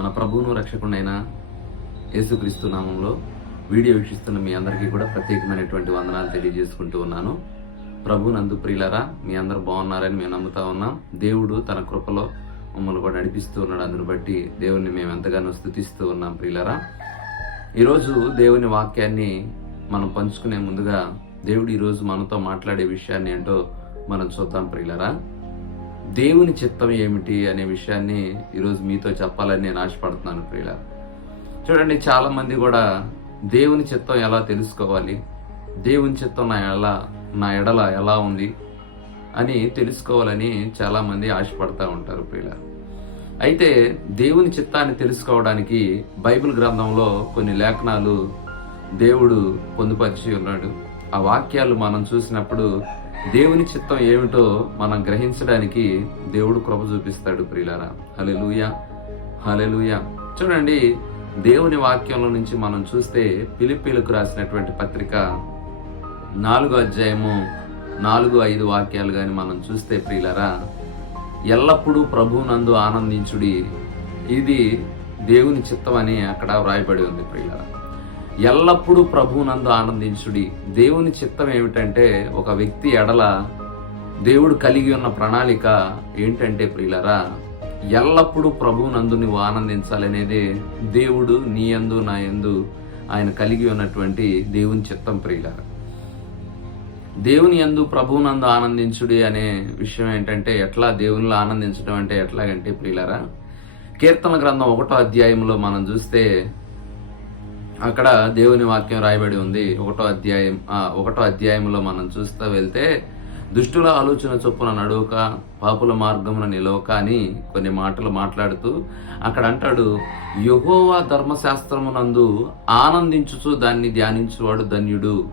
మన ప్రభువును రక్షకుడైన యేసుక్రీస్తు నామంలో వీడియో వీక్షిస్తున్న మీ అందరికీ కూడా ప్రత్యేకమైనటువంటి వందనాలు తెలియజేసుకుంటూ ఉన్నాను. ప్రభు నందు ప్రియులరా మీ అందరూ బాగున్నారని మేము నమ్ముతా ఉన్నాం. దేవుడు తన కృపలో మమ్మల్ని కూడా నడిపిస్తూ ఉన్నాడు. అందుని బట్టి దేవుణ్ణి మేము ఎంతగానో స్థుతిస్తూ ఉన్నాం ప్రియులరా. ఈరోజు దేవుని వాక్యాన్ని మనం పంచుకునే ముందుగా దేవుడు ఈరోజు మనతో మాట్లాడే విషయాన్ని ఏంటో మనం చూద్దాం ప్రియులరా. దేవుని చిత్తం ఏమిటి అనే విషయాన్ని ఈరోజు మీతో చెప్పాలని నేను ఆశపడుతున్నాను ప్రియుల. చూడండి చాలామంది కూడా దేవుని చిత్తం ఎలా తెలుసుకోవాలి దేవుని చిత్తం నా ఎలా నా ఎడల ఎలా ఉంది అని తెలుసుకోవాలని చాలామంది ఆశపడతా ఉంటారు ప్రియుల. అయితే దేవుని చిత్తాన్ని తెలుసుకోవడానికి బైబిల్ గ్రంథంలో కొన్ని లేఖనాలు దేవుడు పొందుపరిచి ఉన్నాడు. ఆ వాక్యాలు మనం చూసినప్పుడు దేవుని చిత్తం ఏమిటో మనం గ్రహించడానికి దేవుడు కృప చూపిస్తాడు ప్రియులారా. హలెలుయ హలెలుయ చూడండి దేవుని వాక్యంలో నుంచి మనం చూస్తే పిలిపిలకు రాసినటువంటి పత్రిక నాలుగు అధ్యాయము నాలుగు ఐదు వాక్యాలు కానీ మనం చూస్తే ప్రియులరా ఎల్లప్పుడూ ప్రభువునందు ఆనందించుడి. ఇది దేవుని చిత్తం అని అక్కడ వ్రాయబడి ఉంది ప్రియులరా. ఎల్లప్పుడూ ప్రభువునందు ఆనందించుడి. దేవుని చిత్తం ఏమిటంటే ఒక వ్యక్తి ఎడల దేవుడు కలిగి ఉన్న ప్రణాళిక ఏంటంటే ప్రియులరా ఎల్లప్పుడూ ప్రభువునందు నువ్వు ఆనందించాలనేదే దేవుడు నీ యందు నా యందు ఆయన కలిగి ఉన్నటువంటి దేవుని చిత్తం ప్రియులరా. దేవుని యందు ప్రభువునందు ఆనందించుడి అనే విషయం ఏంటంటే ఎట్లా దేవునిలో ఆనందించడం అంటే ఎట్లాగంటే ప్రియులరా కీర్తన గ్రంథం ఒకటో అధ్యాయంలో మనం చూస్తే అక్కడ దేవుని వాక్యం రాయబడి ఉంది. ఒకటో అధ్యాయం ఒకటో అధ్యాయంలో మనం చూస్తూ వెళ్తే దుష్టుల ఆలోచన చొప్పున నడువుక పాపుల మార్గమున నిలవక అని కొన్ని మాటలు మాట్లాడుతూ అక్కడ అంటాడు యహోవా ధర్మశాస్త్రమునందు ఆనందించుచు దాన్ని ధ్యానించువాడు ధన్యుడు.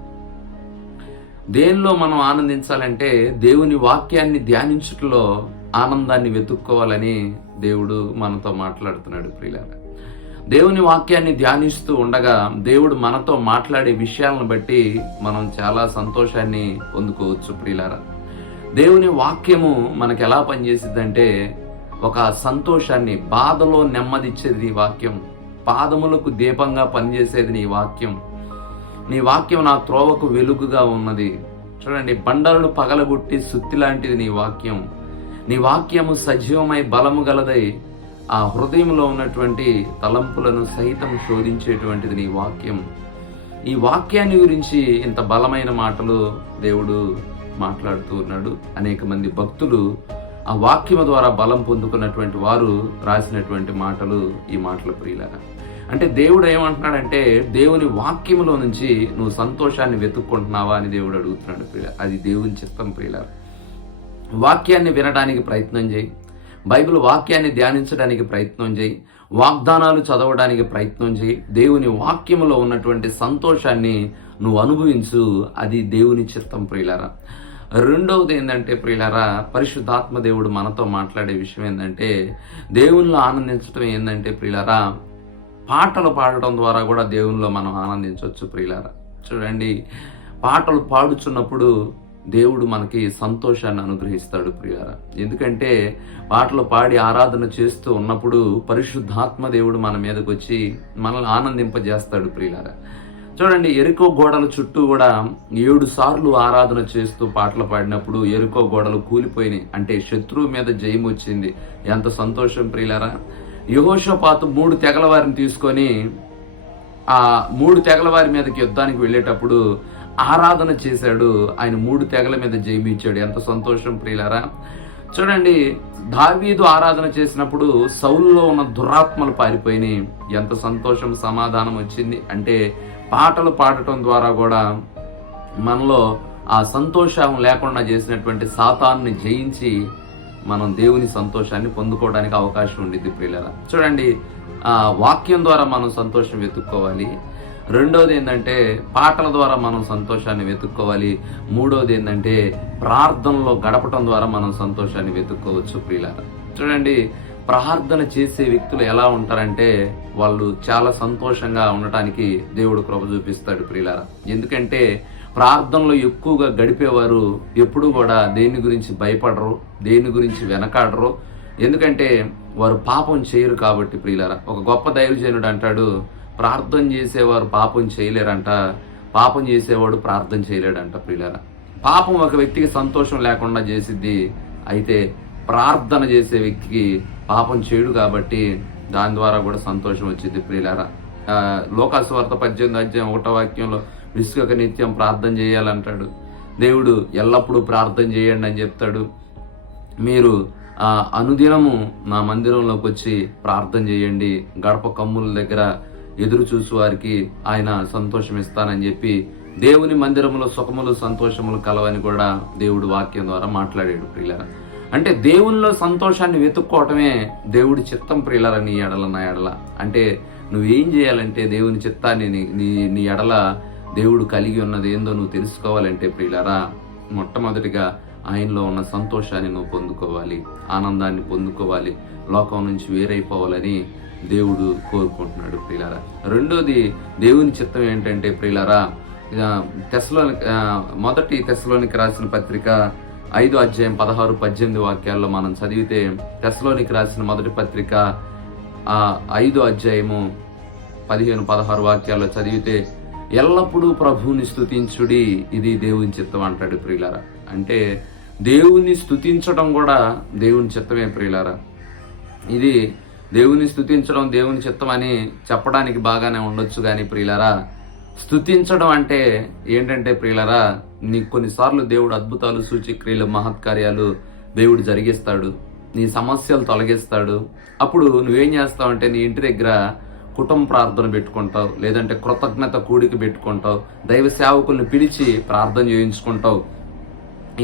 దేనిలో మనం ఆనందించాలంటే దేవుని వాక్యాన్ని ధ్యానించుటలో ఆనందాన్ని వెతుక్కోవాలని దేవుడు మనతో మాట్లాడుతున్నాడు ప్రియులారా. దేవుని వాక్యాన్ని ధ్యానిస్తూ ఉండగా దేవుడు మనతో మాట్లాడే విషయాలను బట్టి మనం చాలా సంతోషాన్ని పొందుకోవచ్చు ప్రియులారా. దేవుని వాక్యము మనకు ఎలా పనిచేసిద్దంటే ఒక సంతోషాన్ని బాధలో నెమ్మదిచ్చేది ఈ వాక్యం. పాదములకు దీపంగా పనిచేసేది నీ వాక్యం. నీ వాక్యం నా త్రోవకు వెలుగుగా ఉన్నది. చూడండి బండలను పగలగొట్టి సుత్తి లాంటిది నీ వాక్యం. నీ వాక్యము సజీవమై బలము గలదై ఆ హృదయంలో ఉన్నటువంటి తలంపులను సహితం శోధించేటువంటిది నీ వాక్యం. ఈ వాక్యాన్ని గురించి ఇంత బలమైన మాటలు దేవుడు మాట్లాడుతూ ఉన్నాడు. అనేక మంది భక్తులు ఆ వాక్యము ద్వారా బలం పొందుకున్నటువంటి వారు రాసినటువంటి మాటలు ఈ మాటల ప్రియులారా. అంటే దేవుడు ఏమంటున్నాడంటే దేవుని వాక్యములో నుంచి నువ్వు సంతోషాన్ని వెతుక్కుంటున్నావా అని దేవుడు అడుగుతున్నాడు ప్రియుల అది దేవుని చిత్తం ప్రియుల వాక్యాన్ని వినడానికి ప్రయత్నం చేయి. బైబిల్ వాక్యాన్ని ధ్యానించడానికి ప్రయత్నం చేయి. వాగ్దానాలు చదవడానికి ప్రయత్నం చేయి. దేవుని వాక్యంలో ఉన్నటువంటి సంతోషాన్ని నువ్వు అనుభవించు. అది దేవుని చిత్తం ప్రియులరా. రెండవది ఏంటంటే ప్రియులరా పరిశుద్ధాత్మ దేవుడు మనతో మాట్లాడే విషయం ఏంటంటే దేవునిలో ఆనందించడం ఏంటంటే ప్రియులరా పాటలు పాడటం ద్వారా కూడా దేవునిలో మనం ఆనందించవచ్చు ప్రియులరా. చూడండి పాటలు పాడుచున్నప్పుడు దేవుడు మనకి సంతోషాన్ని అనుగ్రహిస్తాడు ప్రియార. ఎందుకంటే పాటలు పాడి ఆరాధన చేస్తూ ఉన్నప్పుడు పరిశుద్ధాత్మ దేవుడు మన మీదకి వచ్చి మనల్ని ఆనందింపజేస్తాడు ప్రియులారా. చూడండి ఎరుకో గోడల చుట్టూ కూడా ఏడు సార్లు ఆరాధన చేస్తూ పాటలు పాడినప్పుడు ఎరుకో గోడలు కూలిపోయినాయి. అంటే శత్రువు మీద జయం వచ్చింది. ఎంత సంతోషం ప్రియులారా. యహోషపాతు మూడు తెగల వారిని తీసుకొని ఆ మూడు తెగల వారి మీదకి యుద్ధానికి వెళ్ళేటప్పుడు ఆరాధన చేశాడు. ఆయన మూడు తెగల మీద జయమిచ్చాడు. ఎంత సంతోషం ప్రియులారా. చూడండి దావీదు ఆరాధన చేసినప్పుడు సౌల్లో ఉన్న దురాత్మలు పారిపోయినాయి. ఎంత సంతోషం సమాధానం వచ్చింది. అంటే పాటలు పాడటం ద్వారా కూడా మనలో ఆ సంతోషం లేకుండా చేసినటువంటి సాతాన్ని జయించి మనం దేవుని సంతోషాన్ని పొందుకోవడానికి అవకాశం ఉండిద్ది ప్రియులరా. చూడండి ఆ వాక్యం ద్వారా మనం సంతోషం వెతుక్కోవాలి. రెండోది ఏంటంటే పాటల ద్వారా మనం సంతోషాన్ని వెతుక్కోవాలి. మూడోది ఏంటంటే ప్రార్థనలో గడపటం ద్వారా మనం సంతోషాన్ని వెతుక్కోవచ్చు ప్రియులారా. చూడండి ప్రార్థన చేసే వ్యక్తులు ఎలా ఉంటారంటే వాళ్ళు చాలా సంతోషంగా ఉండటానికి దేవుడు కృప చూపిస్తాడు ప్రియులారా. ఎందుకంటే ప్రార్థనలో ఎక్కువగా గడిపేవారు ఎప్పుడు కూడా దేని గురించి భయపడరు దేని గురించి వెనకాడరు. ఎందుకంటే వారు పాపం చేయరు కాబట్టి ప్రియులారా. ఒక గొప్ప దైవజనుడు అంటాడు ప్రార్థన చేసేవారు పాపం చేయలేరంట. పాపం చేసేవాడు ప్రార్థన చేయలేడంట ప్రియులరా. పాపం ఒక వ్యక్తికి సంతోషం లేకుండా చేసిద్ది. అయితే ప్రార్థన చేసే వ్యక్తికి పాపం చేయడు కాబట్టి దాని ద్వారా కూడా సంతోషం వచ్చింది ప్రియులారా. లోకాసువార్త పద్దెనిమిది అధ్యాయం ఒకటో వాక్యంలో విసుగక నిత్యం ప్రార్థన చేయాలంటాడు. దేవుడు ఎల్లప్పుడూ ప్రార్థన చేయండి అని చెప్తాడు. మీరు ఆ అనుదినము నా మందిరంలోకి వచ్చి ప్రార్థన చేయండి. గడప కమ్ముల దగ్గర ఎదురు చూసు వారికి ఆయన సంతోషం ఇస్తానని చెప్పి దేవుని మందిరంలో సుఖములు సంతోషములు కలవని కూడా దేవుడు వాక్యం ద్వారా మాట్లాడాడు ప్రియులరా. అంటే దేవునిలో సంతోషాన్ని వెతుక్కోవటమే దేవుడి చిత్తం ప్రియులరా నీ ఎడల నా ఎడల. అంటే నువ్వేం చేయాలంటే దేవుని చిత్తాన్ని నీ నీ నీ ఎడల దేవుడు కలిగి ఉన్నది ఏందో నువ్వు తెలుసుకోవాలంటే ప్రియులరా మొట్టమొదటిగా ఆయనలో ఉన్న సంతోషాన్ని నువ్వు పొందుకోవాలి ఆనందాన్ని పొందుకోవాలి లోకం నుంచి వేరైపోవాలని దేవుడు కోరుకుంటున్నాడు ప్రియులారా. రెండోది దేవుని చిత్తం ఏంటంటే ప్రియులారా తెసలోని మొదటి తెసలోనికి రాసిన పత్రిక ఐదు అధ్యాయం పదహారు పద్దెనిమిది వాక్యాల్లో మనం చదివితే తెసలోనికి రాసిన మొదటి పత్రిక ఆ ఐదు అధ్యాయము పదిహేను పదహారు వాక్యాల్లో చదివితే ఎల్లప్పుడూ ప్రభువుని స్థుతించుడి ఇది దేవుని చిత్తం అంటాడు ప్రియులారా. అంటే దేవుణ్ణి స్తుతించడం కూడా దేవుని చిత్తమే ప్రియులారా. ఇది దేవుని స్తుతించడం దేవుని చిత్తం అని చెప్పడానికి బాగానే ఉండొచ్చు కానీ ప్రియులారా స్తుతించడం అంటే ఏంటంటే ప్రియులరా నీకు కొన్నిసార్లు దేవుడు అద్భుతాలు సూచిక్రియలు మహత్కార్యాలు దేవుడు జరిగిస్తాడు. నీ సమస్యలు తొలగిస్తాడు. అప్పుడు నువ్వేం చేస్తావు అంటే నీ ఇంటి దగ్గర కుటుంబ ప్రార్థన పెట్టుకుంటావు లేదంటే కృతజ్ఞత కూడిక పెట్టుకుంటావు దైవ సేవకుల్ని పిలిచి ప్రార్థన చేయించుకుంటావు.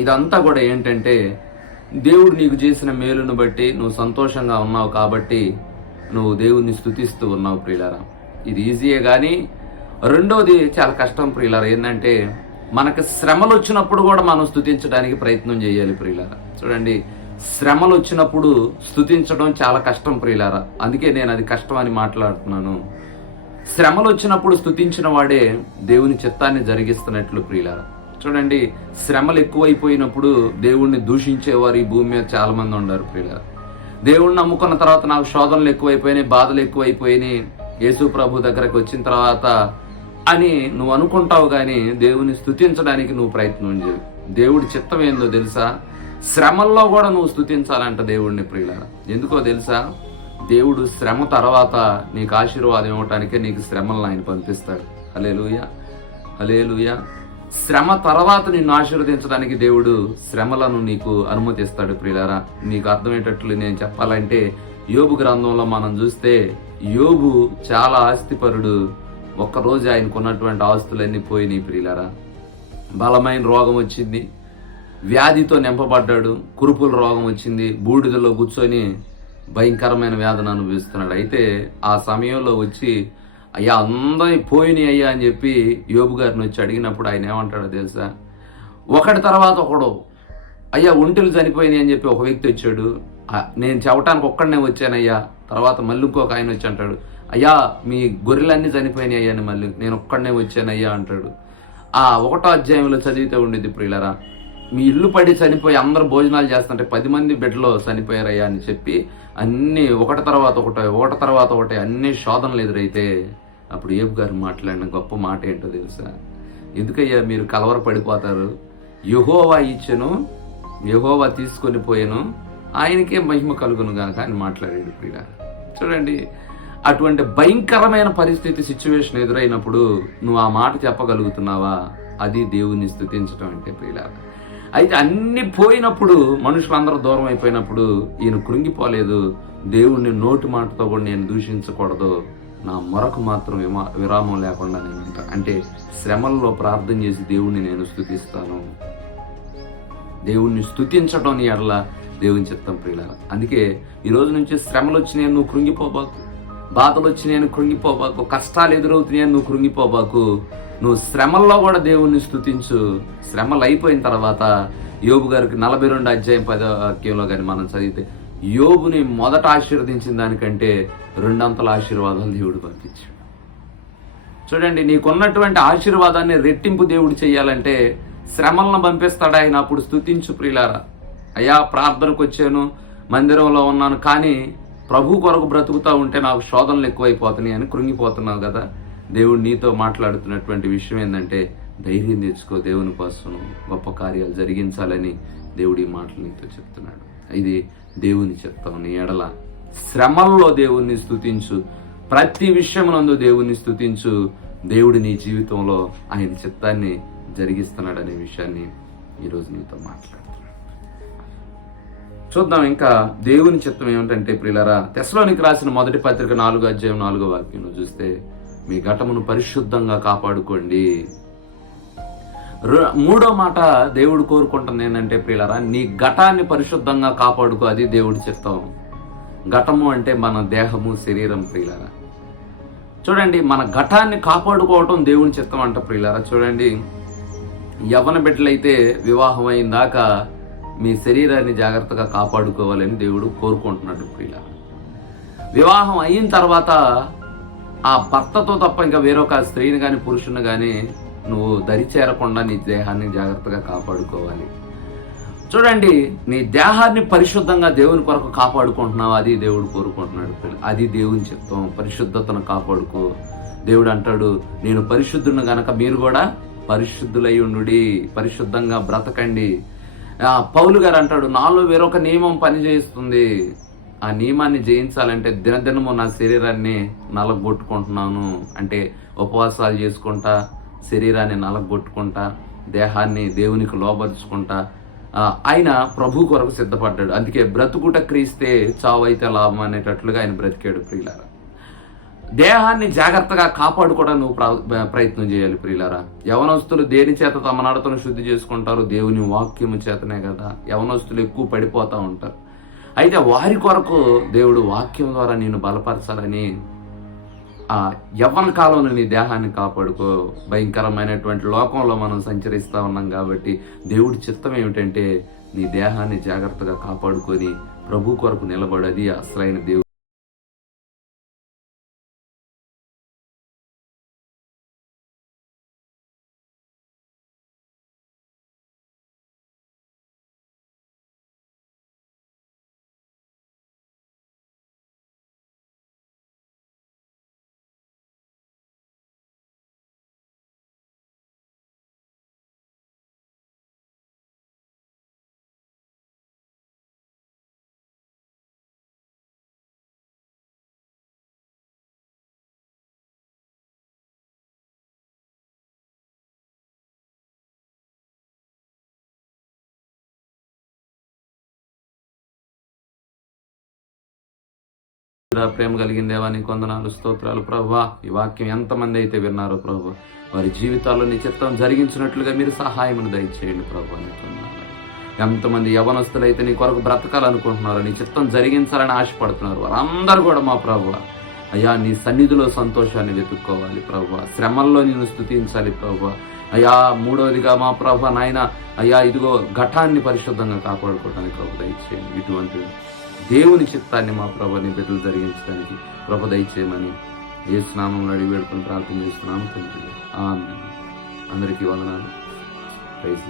ఇదంతా కూడా ఏంటంటే దేవుడు నీకు చేసిన మేలును బట్టి నువ్వు సంతోషంగా ఉన్నావు కాబట్టి నువ్వు దేవుణ్ణి స్తుతిస్తూ ఉన్నావు ప్రియులారా. ఇది ఈజీయే కానీ రెండోది చాలా కష్టం ప్రియులారా. ఏంటంటే మనకు శ్రమలు వచ్చినప్పుడు కూడా మనం స్తుతించడానికి ప్రయత్నం చేయాలి ప్రియులారా. చూడండి శ్రమలు వచ్చినప్పుడు స్థుతించడం చాలా కష్టం ప్రియులారా. అందుకే నేను అది కష్టం అని మాట్లాడుతున్నాను. శ్రమలు వచ్చినప్పుడు స్థుతించిన వాడే దేవుని చిత్తాన్ని జరిగిస్తున్నట్లు ప్రియులారా. చూడండి శ్రమలు ఎక్కువైపోయినప్పుడు దేవుణ్ణి దూషించేవారు ఈ భూమి మీద చాలా మంది ఉన్నారు ప్రియుల దేవుణ్ణి నమ్ముకున్న తర్వాత నాకు శోధనలు ఎక్కువైపోయినాయి బాధలు ఎక్కువైపోయినాయి. యేసు ప్రభు దగ్గరకు వచ్చిన తర్వాత అని నువ్వు అనుకుంటావు కానీ దేవుని స్తుతించడానికి నువ్వు ప్రయత్నం చేయవు. దేవుడి చిత్తం ఏందో తెలుసా? శ్రమల్లో కూడా నువ్వు స్తుతించాలంట దేవుడిని ప్రియుల ఎందుకో తెలుసా? దేవుడు శ్రమ తర్వాత నీకు ఆశీర్వాదం ఇవ్వటానికే నీకు శ్రమలను ఆయన పంపిస్తాడు. అలే లూయ శ్రమ తర్వాత నిన్ను ఆశీర్వదించడానికి దేవుడు శ్రమలను నీకు అనుమతిస్తాడు ప్రియులారా. నీకు అర్థమయ్యేటట్లు నేను చెప్పాలంటే యోబు గ్రంథంలో మనం చూస్తే యోబు చాలా ఆస్తిపరుడు. ఒక్కరోజు ఆయనకున్నటువంటి ఆస్తులన్నీ పోయినాయి ప్రియులారా. బలమైన రోగం వచ్చింది. వ్యాధితో నింపబడ్డాడు. కురుపుల రోగం వచ్చింది. బూడిదలో కూర్చొని భయంకరమైన వేదన అనుభవిస్తున్నాడు. అయితే ఆ సమయంలో వచ్చి అయ్యా అందరి పోయినాయి అయ్యా అని చెప్పి యోబు గారిని వచ్చి అడిగినప్పుడు ఆయన ఏమంటాడో తెలుసా? ఒకటి తర్వాత ఒకడు అయ్యా ఒంటెలు చనిపోయినాయి అని చెప్పి ఒక వ్యక్తి వచ్చాడు. నేను చెప్పటానికి ఒక్కడనే వచ్చానయ్యా. తర్వాత మళ్ళీ ఇంకొక ఆయన వచ్చి అంటాడు అయ్యా మీ గొర్రెలన్నీ చనిపోయినాయి అయ్యా అని మళ్ళీ నేను ఒక్కడనే వచ్చానయ్యా అంటాడు. ఆ ఒకటో అధ్యాయంలో చదివితే ఉండేది ప్రియులరా మీ ఇల్లు పడి చనిపోయి అందరూ భోజనాలు చేస్తుంటే పది మంది బెడ్లో చనిపోయారయ్యా అని చెప్పి అన్ని ఒకటి తర్వాత ఒకటే ఒకటి తర్వాత ఒకటి అన్ని శోధనలు ఎదురైతే అప్పుడు ఏబు గారు మాట్లాడిన గొప్ప మాట ఏంటో తెలుసా? ఎందుకయ్యా మీరు కలవర పడిపోతారు? యహోవా ఇచ్చను యహోవా తీసుకొని పోయాను ఆయనకే మహిమ కలుగును కనుక అని మాట్లాడాడు ప్రియ చూడండి అటువంటి భయంకరమైన పరిస్థితి సిచ్యువేషన్ ఎదురైనప్పుడు నువ్వు ఆ మాట చెప్పగలుగుతున్నావా? అది దేవుని స్థుతించడం అంటే ప్రియుల అయితే అన్ని పోయినప్పుడు మనుషులందరూ దూరం అయిపోయినప్పుడు ఈయన కృంగిపోలేదు. దేవుణ్ణి నోటి మాటతో కూడా నేను దూషించకూడదు. నా మొరకు మాత్రం విమా విరామం లేకుండా నేను అంటే శ్రమల్లో ప్రార్థన చేసి దేవుణ్ణి నేను స్థుతిస్తాను. దేవుణ్ణి స్థుతించడం నీ ఎడల దేవుని చిత్తం ప్రియుల అందుకే ఈరోజు నుంచి శ్రమలు వచ్చినాయి నువ్వు కృంగిపోబాకు. బాధలు వచ్చినాయని కృంగిపోబాకు. కష్టాలు ఎదురవుతున్నాయని నువ్వు కృంగిపోబాకు. నువ్వు శ్రమల్లో కూడా దేవుణ్ణి స్థుతించు. శ్రమలు అయిపోయిన తర్వాత యోబు గారికి నలభై రెండు అధ్యాయం పదో వాక్యంలో కానీ మనం చదివితే యోబుని మొదట ఆశీర్వదించిన దానికంటే రెండంతల ఆశీర్వాదాలు దేవుడు పంపించాడు. చూడండి నీకున్నటువంటి ఆశీర్వాదాన్ని రెట్టింపు దేవుడు చేయాలంటే శ్రమలను పంపిస్తాడు ఆయన. అప్పుడు స్థుతించు ప్రియులారా. అయ్యా ప్రార్థనకు వచ్చాను మందిరంలో ఉన్నాను కానీ ప్రభు కొరకు బ్రతుకుతూ ఉంటే నాకు శోధనలు ఎక్కువైపోతున్నాయి అని కృంగిపోతున్నావు కదా. దేవుడు నీతో మాట్లాడుతున్నటువంటి విషయం ఏంటంటే ధైర్యం తెచ్చుకో దేవుని కోసం గొప్ప కార్యాలు జరిగించాలని దేవుడి మాటలు నీతో చెప్తున్నాడు. ఇది దేవుని చెప్తావు నీ ఎడల. శ్రమల్లో దేవుణ్ణి స్థుతించు ప్రతి విషయమునందు దేవుణ్ణి స్తుతించు. దేవుడు నీ జీవితంలో ఆయన చిత్తాన్ని జరిగిస్తున్నాడనే విషయాన్ని ఈరోజు నీతో మాట్లాడుతున్నాడు చూద్దాం ఇంకా దేవుని చిత్తం ఏమిటంటే ప్రియులరా తెసలోనికి రాసిన మొదటి పత్రిక నాలుగో అధ్యాయం నాలుగో వాక్యం చూస్తే మీ ఘటమును పరిశుద్ధంగా కాపాడుకోండి. మూడో మాట దేవుడు కోరుకుంటుంది ఏంటంటే ప్రియులరా నీ ఘటాన్ని పరిశుద్ధంగా కాపాడుకో అది దేవుడి చిత్తం. ఘటము అంటే మన దేహము శరీరం ప్రియులారా. చూడండి మన ఘటాన్ని కాపాడుకోవటం దేవుని చిత్తం అంట ప్రియులారా. చూడండి యవన బిడ్డలైతే వివాహం అయిన దాకా మీ శరీరాన్ని జాగ్రత్తగా కాపాడుకోవాలని దేవుడు కోరుకుంటున్నాడు ప్రియులారా. వివాహం అయిన తర్వాత ఆ భర్తతో తప్ప ఇంకా వేరొక స్త్రీని కానీ పురుషుని కానీ నువ్వు దరిచేరకుండా నీ దేహాన్ని జాగ్రత్తగా కాపాడుకోవాలి. చూడండి నీ దేహాన్ని పరిశుద్ధంగా దేవుని కొరకు కాపాడుకుంటున్నావు? అది దేవుడు కోరుకుంటున్నాడు. అది దేవుని చిత్తం. పరిశుద్ధతను కాపాడుకో. దేవుడు అంటాడు నేను పరిశుద్ధుని గనక మీరు కూడా పరిశుద్ధులై ఉండుడి పరిశుద్ధంగా బ్రతకండి. పౌలు గారు అంటాడు నాలో వేరొక నియమం పనిచేస్తుంది. ఆ నియమాన్ని జయించాలంటే దినదినము నా శరీరాన్ని నలగొట్టుకుంటున్నాను. అంటే ఉపవాసాలు చేసుకుంటా శరీరాన్ని నలగొట్టుకుంటా దేహాన్ని దేవునికి లోపరుచుకుంటా ఆయన ప్రభు కొరకు సిద్ధపడ్డాడు. అందుకే బ్రతుకుట క్రీస్తే చావైతే లాభం అనేటట్లుగా ఆయన బ్రతికాడు ప్రియులారా. దేహాన్ని జాగ్రత్తగా కాపాడుకోవడం నువ్వు ప్ర- ప్రయత్నం చేయాలి ప్రియులారా. యవనస్తులు దేని చేత తమ నడతను శుద్ధి చేసుకుంటారు దేవుని వాక్యము చేతనే కదా. యవనస్తులు ఎక్కువ పడిపోతూ ఉంటారు. అయితే వారి కొరకు దేవుడు వాక్యం ద్వారా నేను బలపరచాలని ఆ యవ్వన కాలంలో నీ దేహాన్ని కాపాడుకో. భయంకరమైనటువంటి లోకంలో మనం సంచరిస్తా ఉన్నాం కాబట్టి దేవుడి చిత్తం ఏమిటంటే నీ దేహాన్ని జాగ్రత్తగా కాపాడుకొని ప్రభు కొరకు నిలబడది అసలైన దేవుడు. ప్రేమ కలిగిన దేవాని కొందనాలు స్తోత్రాలు. ప్రభా ఈ వాక్యం ఎంతమంది అయితే విన్నారో ప్రభు వారి జీవితాల్లో నీ చిత్తం జరిగించినట్లుగా మీరు సహాయమును దయచేయండి ప్రభు అని ఎంతమంది యవనస్తులు అయితే నీ కొరకు బ్రతకాలనుకుంటున్నారు నీ చిత్తం జరిగించాలని ఆశపడుతున్నారు వారందరూ కూడా మా ప్రభు. అయ్యా నీ సన్నిధిలో సంతోషాన్ని వెతుక్కోవాలి ప్రభు. శ్రమల్లో నేను స్థుతించాలి ప్రభు. అయ్యా మూడవదిగా మా ప్రభు నాయన అయ్యా ఇదిగో ఘటాన్ని పరిశుద్ధంగా కాపాడుకోవడానికి ప్రభు దయచేయండి. ఇటువంటి దేవుని చిత్తాన్ని మా ప్రభు నీ బిడ్డలు జరిగించడానికి ప్రభ దయచేయమని ఏ స్నామం అడిగి వేడుకొని ప్రార్థన చేస్తున్నాము తండ్రి. ఆమె అందరికీ వందనాలు. ప్రైజ్